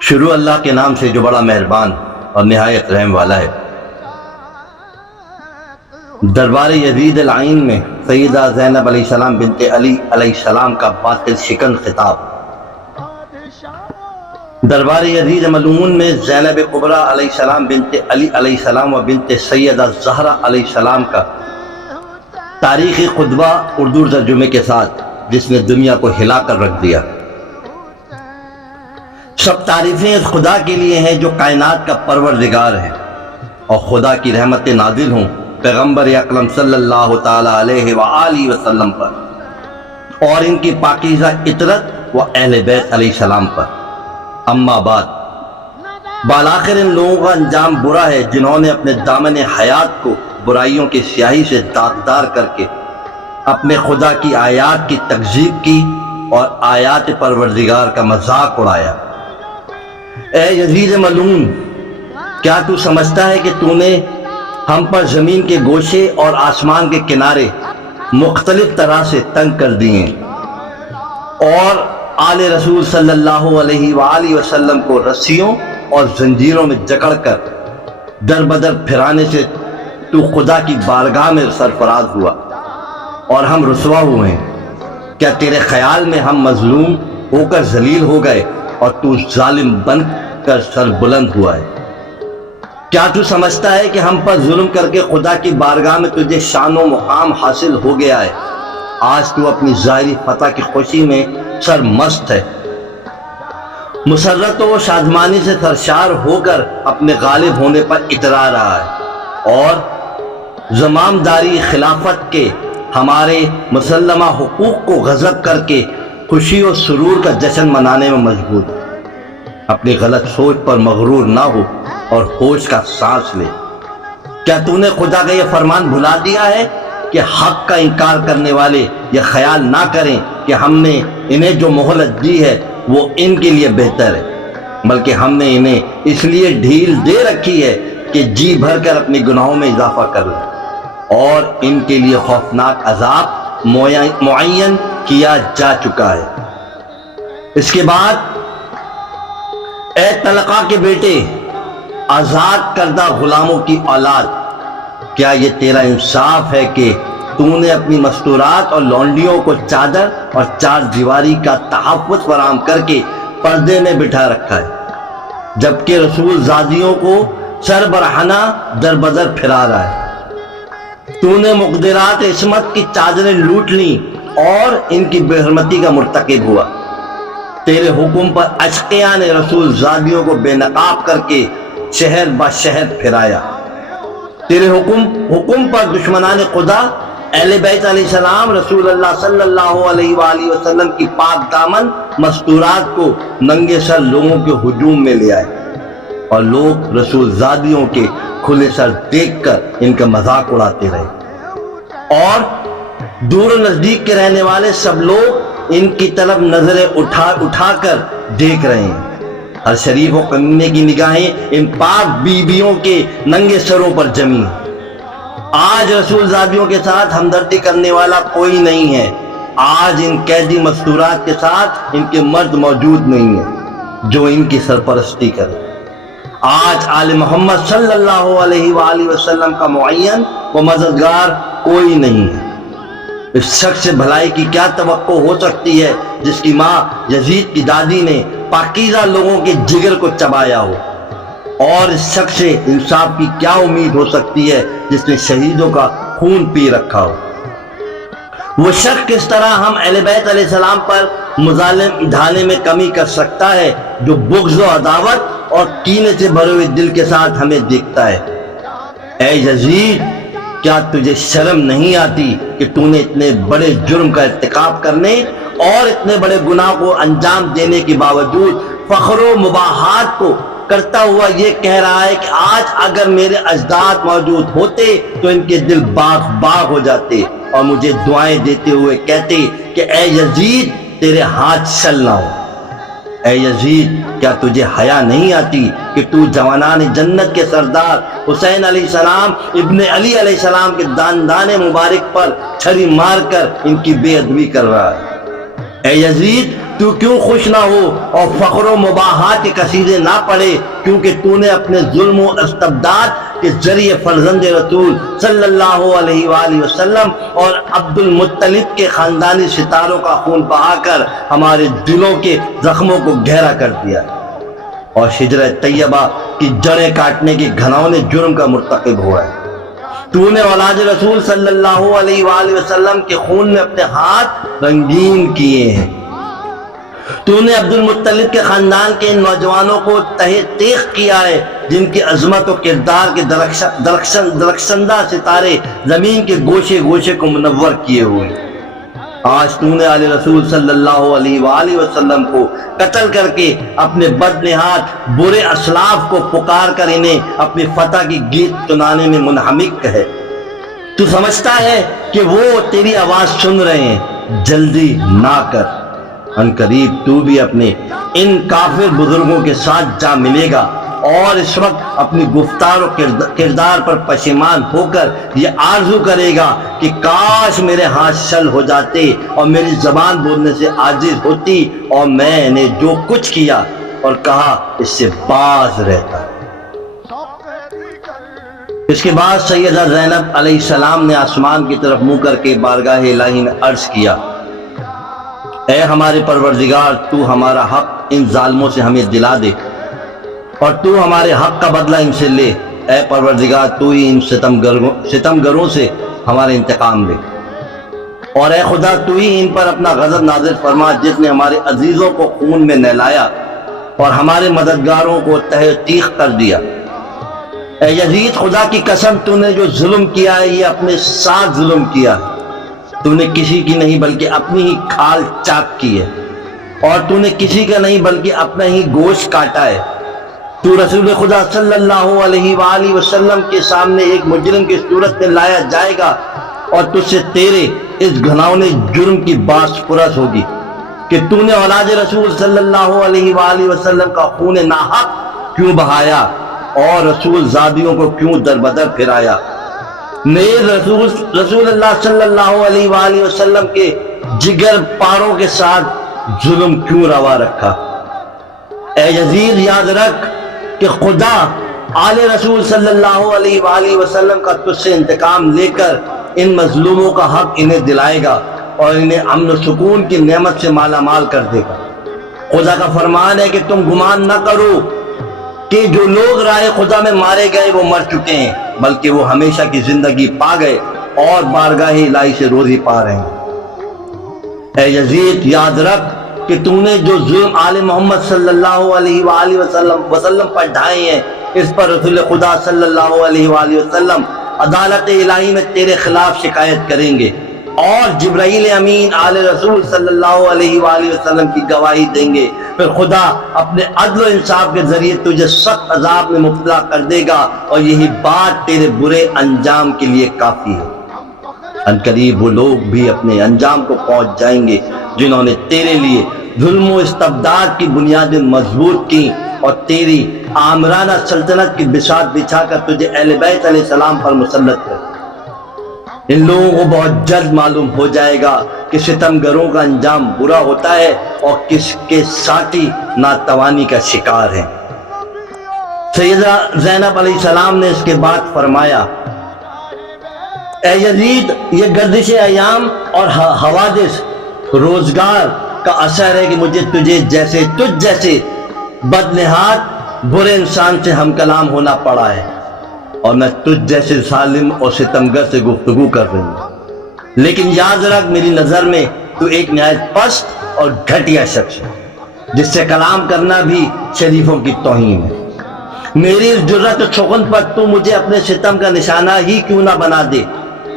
شروع اللہ کے نام سے جو بڑا مہربان اور نہایت رحم والا ہے۔ دربار یزید العین میں سیدہ زینب علیہ السلام بنت علی علیہ السلام کا باطل شکن خطاب۔ دربار یزید ملعون میں زینب کبریٰ علیہ السلام بنت علی علیہ السلام و بنت سیدہ زہرا علیہ السلام کا تاریخی خطبہ اردو ترجمے کے ساتھ، جس نے دنیا کو ہلا کر رکھ دیا۔ سب تعریفیں اس خدا کے لیے ہیں جو کائنات کا پروردگار ہے، اور خدا کی رحمتیں نازل ہوں پیغمبر اکرم صلی اللہ تعالی علیہ وآلہ وسلم پر، اور ان کی پاکیزہ عطرت و اہل بیت علیہ السلام پر۔ اما بعد، بالآخر ان لوگوں کا انجام برا ہے جنہوں نے اپنے دامن حیات کو برائیوں کی سیاہی سے داغدار کر کے اپنے خدا کی آیات کی تکذیب کی اور آیات پروردگار کا مذاق اڑایا۔ اے یزید ملعون، کیا تو سمجھتا ہے کہ تو نے ہم پر زمین کے گوشے اور آسمان کے کنارے مختلف طرح سے تنگ کر دیے اور آل رسول صلی اللہ علیہ وآلہ وسلم کو رسیوں اور زنجیروں میں جکڑ کر در بدر پھرانے سے تو خدا کی بارگاہ میں سرفراز ہوا اور ہم رسوا ہوئے ہیں؟ کیا تیرے خیال میں ہم مظلوم ہو کر ذلیل ہو گئے اور تو ظالم بن کر سر بلند ہوا ہے؟ کیا تو سمجھتا ہے کہ ہم پر ظلم کر کے خدا کی بارگاہ میں تجھے شان و مقام حاصل ہو گیا ہے؟ آج تو اپنی ظاہری فتح کی خوشی میں سرمست ہے، مسرت و شادمانی سے سرشار ہو کر اپنے غالب ہونے پر اترا رہا ہے، اور زمامداری خلافت کے ہمارے مسلمہ حقوق کو غصب کر کے خوشی و سرور کا جشن منانے میں مشغول۔ اپنی غلط سوچ پر مغرور نہ ہو اور ہوش کا سانس لے۔ کیا تو نے خدا کا یہ فرمان بھلا دیا ہے کہ حق کا انکار کرنے والے یہ خیال نہ کریں کہ ہم نے انہیں جو مہلت دی ہے وہ ان کے لیے بہتر ہے، بلکہ ہم نے انہیں اس لیے ڈھیل دے رکھی ہے کہ جی بھر کر اپنے گناہوں میں اضافہ کر لیں، اور ان کے لیے خوفناک عذاب معین کیا جا چکا ہے۔ اس کے بعد، اے طلقہ کے بیٹے، آزاد کردہ غلاموں کی اولاد، کیا یہ تیرا انصاف ہے کہ تو نے اپنی مستورات اور لونڈیوں کو چادر اور چار دیواری کا تحفظ فراہم کر کے پردے میں بٹھا رکھا ہے، جبکہ رسول زادیوں کو سر برہنہ در بدر پھرا رہا ہے؟ تو نے مقدرات عصمت کی چادریں لوٹ لیں اور ان کی بے حرمتی کا مرتکب ہوا۔ تیرے حکم پر اشقیاء نے رسول زادیوں کو بے نقاب کر کے شہر با شہر پھرایا۔ تیرے حکم پر دشمنان خدا اہل بیت علیہ السلام رسول اللہ صلی اللہ علیہ وآلہ وسلم کی پاک دامن مستورات کو ننگے سر لوگوں کے ہجوم میں لے آئے، اور لوگ رسول زادیوں کے کھلے سر دیکھ کر ان کا مذاق اڑاتے رہے، اور دور و نزدیک کے رہنے والے سب لوگ ان کی طرف نظریں اٹھا کر دیکھ رہے ہیں۔ ہر شریف و کمینے کی نگاہیں ان پاک بیویوں کے ننگے سروں پر جمی۔ آج رسول زادیوں کے ساتھ ہمدردی کرنے والا کوئی نہیں ہے۔ آج ان قیدی مستورات کے ساتھ ان کے مرد موجود نہیں ہیں جو ان کی سرپرستی کرے۔ آج آل محمد صلی اللہ علیہ وآلہ وسلم کا معین و مددگار کوئی نہیں ہے۔ اس شخص سے بھلائی کی کیا توقع ہو سکتی ہے جس کی ماں یزید کی دادی نے پاکیزہ لوگوں کے جگر کو چبایا ہو؟ اور اس شخص سے انصاف کی کیا امید ہو سکتی ہے جس نے شہیدوں کا خون پی رکھا ہو؟ وہ شخص کس طرح ہم اہل بیت علیہ السلام پر مظالم ڈھانے میں کمی کر سکتا ہے جو بغض و عداوت اور کینے سے بھرے ہوئے دل کے ساتھ ہمیں دیکھتا ہے؟ اے یزید، کیا تجھے شرم نہیں آتی کہ تو نے اتنے بڑے جرم کا ارتکاب کرنے اور اتنے بڑے گناہ کو انجام دینے کے باوجود فخر و مباحات کو کرتا ہوا یہ کہہ رہا ہے کہ آج اگر میرے اجداد موجود ہوتے تو ان کے دل باغ باغ ہو جاتے، اور مجھے دعائیں دیتے ہوئے کہتے کہ اے یزید تیرے ہاتھ شل نہ ہو؟ اے یزید، کیا تجھے حیا نہیں آتی کہ تو جوانان جنت کے سردار حسین علیہ السلام ابن علی علیہ السلام کے داندان مبارک پر چھری مار کر ان کی بے ادبی کر رہا ہے؟ اے یزید، تو کیوں خوش نہ ہو اور فخر و مباحات کے قصیدے نہ پڑھے، کیونکہ تو نے اپنے ظلم و استبداد کے ذریعے فرزند رسول صلی اللہ علیہ وآلہ وسلم اور عبد المطلب کے خاندانی ستاروں کا خون بہا کر ہمارے دلوں کے زخموں کو گہرا کر دیا اور شجرہ طیبہ کی جڑیں کاٹنے کے گھناؤنے جرم کا مرتکب ہوا ہے۔ تو نے اولاد رسول صلی اللہ علیہ وآلہ وسلم کے خون میں اپنے ہاتھ رنگین کیے ہیں۔ تو نے عبد المطلب کے خاندان کے ان نوجوانوں کو تہہ تیغ کیا ہے جن کی عظمت و کردار کے درخشندہ ستارے زمین کے گوشے گوشے کو منور کیے ہوئے۔ آج تو نے آل رسول صلی اللہ علیہ وآلہ وسلم کو قتل کر کے اپنے بدنہاد برے اسلاف کو پکار کر انہیں اپنی فتح کی گیت سنانے میں منہمک ہے۔ تو سمجھتا ہے کہ وہ تیری آواز سن رہے ہیں، جلدی نہ کر، ان قریب تو بھی اپنے ان کافر بزرگوں کے ساتھ جا ملے گا اور اس وقت اپنی گفتار و کردار پر پشیمان ہو کر یہ آرزو کرے گا کہ کاش میرے ہاتھ شل ہو جاتے اور میری زبان بولنے سے عاجز ہوتی اور میں نے جو کچھ کیا اور کہا اس سے باز رہتا۔ اس کے بعد سیدہ زینب علیہ السلام نے آسمان کی طرف منہ کر کے بارگاہ الہی میں عرض کیا، اے ہمارے پروردگار، تو ہمارا حق ان ظالموں سے ہمیں دلا دے اور تو ہمارے حق کا بدلہ ان سے لے۔ اے پروردگار، تو ہی ان ستمگروں سے ہمارے انتقام لے، اور اے خدا تو ہی ان پر اپنا غضب نازل فرما جس نے ہمارے عزیزوں کو خون میں نہلایا اور ہمارے مددگاروں کو تہہ تیغ کر دیا۔ اے یزید، خدا کی قسم، تو نے جو ظلم کیا ہے یہ اپنے ساتھ ظلم کیا ہے۔ تو نے کسی کی نہیں بلکہ اپنی ہی کھال چاک کی ہے، اور تو نے کسی کا نہیں بلکہ اپنا ہی گوشت کاٹا ہے۔ تو رسول خدا صلی اللہ علیہ وآلہ وسلم کے سامنے ایک مجرم کی صورت میں لایا جائے گا اور تجھ سے تیرے اس گھناؤنے جرم کی باس پرس ہوگی کہ تو نے اولاد رسول صلی اللہ علیہ وآلہ وسلم کا خون ناحق کیوں بہایا اور رسول زادیوں کو کیوں در بدر پھرایا، نیز رسول اللہ صلی اللہ علیہ وآلہ وسلم کے جگر پاروں کے ساتھ ظلم کیوں روا رکھا۔ اے یزید، یاد رکھ کہ خدا آل رسول صلی اللہ علیہ وآلہ وسلم کا تجھ سے انتقام لے کر ان مظلوموں کا حق انہیں دلائے گا اور انہیں امن و سکون کی نعمت سے مالا مال کر دے گا۔ خدا کا فرمان ہے کہ تم گمان نہ کرو کہ جو لوگ راہ خدا میں مارے گئے وہ مر چکے ہیں، بلکہ وہ ہمیشہ کی زندگی پا گئے اور بارگاہ الہی سے روزی پا رہے ہیں۔ اے یزید، یاد رکھ کہ تو نے جو ظلم آل محمد صلی اللہ علیہ وآلہ وسلم پر ڈھائے ہیں، اس پر رسول خدا صلی اللہ علیہ وآلہ وسلم عدالت الہی میں تیرے خلاف شکایت کریں گے اور جبرائیل امین آل رسول صلی اللہ علیہ وآلہ وسلم کی گواہی دیں گے۔ پھر خدا اپنے عدل و انصاف کے ذریعے تجھے سخت عذاب میں مبتلا کر دے گا اور یہی بات تیرے برے انجام کے لیے کافی ہے۔ ان قریب وہ لوگ بھی اپنے انجام کو پہنچ جائیں گے جنہوں نے تیرے لیے ظلم و استبداد کی بنیادیں مضبوط کی اور تیری آمرانہ سلطنت کی بساط بچھا کر تجھے اہل بیت علیہ السلام پر مسلط کر۔ ان لوگوں کو بہت جلد معلوم ہو جائے گا کہ ستمگروں کا انجام برا ہوتا ہے اور کس کے ساتھی ناتوانی کا شکار ہیں۔ سیدہ زینب علیہ السلام نے اس کے بعد فرمایا، اے یزید، یہ گردش ایام اور حوادث روزگار کا اثر ہے کہ مجھے تجھ جیسے بدنہاد برے انسان سے ہم کلام ہونا پڑا ہے اور میں تجھ جیسے ظالم اور ستمگر سے گفتگو کر رہی ہوں، لیکن یاد رکھ میری نظر میں تو ایک نہایت پست اور گھٹیا شخص ہے جس سے کلام کرنا بھی شریفوں کی توہین ہے۔ میری اس جرأت و شگن پر تو مجھے اپنے ستم کا نشانہ ہی کیوں نہ بنا دے،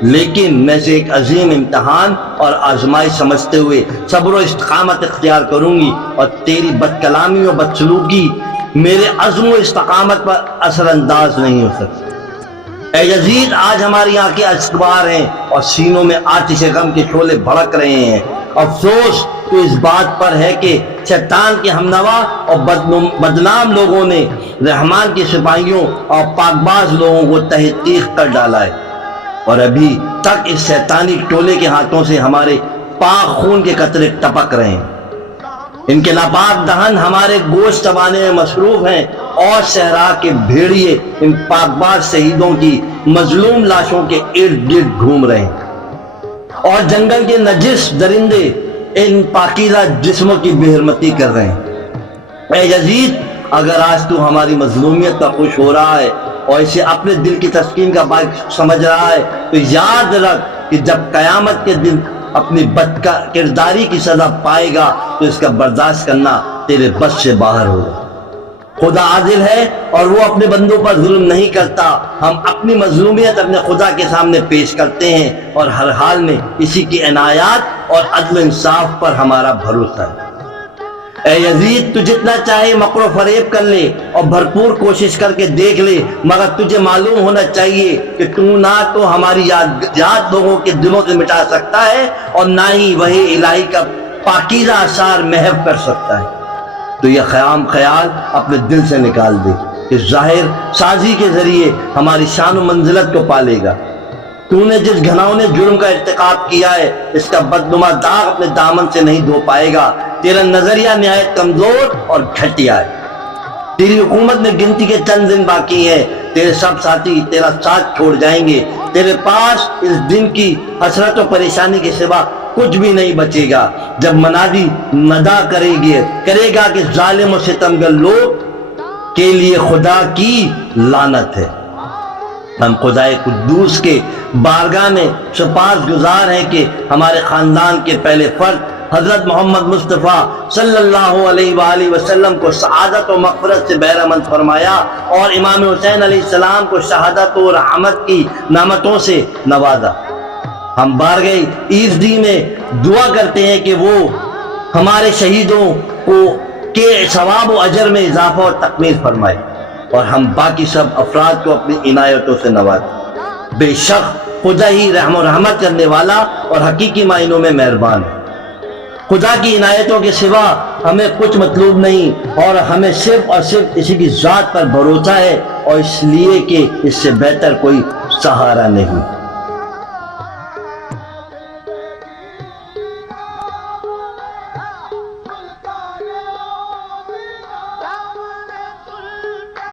لیکن میں سے ایک عظیم امتحان اور آزمائش سمجھتے ہوئے صبر و استقامت اختیار کروں گی اور تیری بد کلامی و بدسلوکی میرے عزم و استقامت پر اثر انداز نہیں ہو سکتی۔ اے یزید، آج ہماری آنکھیں اشکبار ہیں اور سینوں میں آتش غم کے شعلے بھڑک رہے ہیں۔ افسوس تو اس بات پر ہے کہ شیطان کے ہمنوا اور بدنام لوگوں نے رحمان کے سپاہیوں اور پاکباز لوگوں کو تہہ تیغ کر ڈالا ہے اور ابھی تک اس شیطانی ٹولے کے ہاتھوں سے ہمارے پاک خون کے قطرے ٹپک رہے ہیں۔ ان کے ناپاک دہن ہمارے گوشت چبانے میں مصروف ہیں اور صحرا کے بھیڑیے ان پاکباز شہیدوں کی مظلوم لاشوں کے ارد گرد گھوم رہے ہیں، اور جنگل کے نجس درندے ان پاکیزہ جسموں کی بے حرمتی کر رہے ہیں۔ اے یزید، اگر آج تو ہماری مظلومیت کا خوش ہو رہا ہے اور اسے اپنے دل کی تسکین کا باعث سمجھ رہا ہے، تو یاد رکھ کہ جب قیامت کے دن اپنی بد کرداری کی سزا پائے گا تو اس کا برداشت کرنا تیرے بس سے باہر ہوگا۔ خدا عادل ہے اور وہ اپنے بندوں پر ظلم نہیں کرتا۔ ہم اپنی مظلومیت اپنے خدا کے سامنے پیش کرتے ہیں اور ہر حال میں اسی کی عنایات اور عدل و انصاف پر ہمارا بھروسہ ہے۔ اے یزید، تو جتنا چاہے مکر و فریب کر لے اور بھرپور کوشش کر کے دیکھ لے، مگر تجھے معلوم ہونا چاہیے کہ تو نہ تو ہماری یاد لوگوں کے دلوں سے مٹا سکتا ہے اور نہ ہی وحی الہی کا پاکیزہ اثار محو کر سکتا ہے۔ تو یہ خیال اپنے دل سے نکال دے کہ ظاہر سازی کے ذریعے ہماری شان و منزلت کو پالے گا۔ تو نے جس گھناؤنے جرم کا ارتکاب کیا ہے، اس کا بدنما داغ اپنے دامن سے نہیں دھو پائے گا۔ تیرا نظریہ نہایت کمزور اور گھٹیا ہے۔ تیری حکومت میں گنتی کے چند دن باقی ہیں، تیرے سب ساتھی تیرا ساتھ چھوڑ جائیں گے۔ تیرے پاس اس دن کی حسرت و پریشانی کے سوا کچھ بھی نہیں بچے گا جب منادی ندا کرے گا کہ ظالم و ستمگر لوگ کے لیے خدا کی لعنت ہے۔ ہم خدائے قدوس کے بارگاہ میں سپاس گزار ہیں کہ ہمارے خاندان کے پہلے فرد حضرت محمد مصطفیٰ صلی اللہ علیہ وآلہ وسلم کو سعادت و مغفرت سے بہرمند فرمایا اور امام حسین علیہ السلام کو شہادت و رحمت کی نعمتوں سے نوازا۔ ہم بارگاہ ایزدی میں دعا کرتے ہیں کہ وہ ہمارے شہیدوں کے ثواب و اجر میں اضافہ اور تکمیل فرمائے اور ہم باقی سب افراد کو اپنی عنایتوں سے نوازے۔ بے شک خدا ہی رحم و رحمت کرنے والا اور حقیقی معنوں میں مہربان ہے۔ خدا کی عنایتوں کے سوا ہمیں کچھ مطلوب نہیں اور ہمیں صرف اور صرف اسی کی ذات پر بھروسہ ہے، اور اس لیے کہ اس سے بہتر کوئی سہارا نہیں۔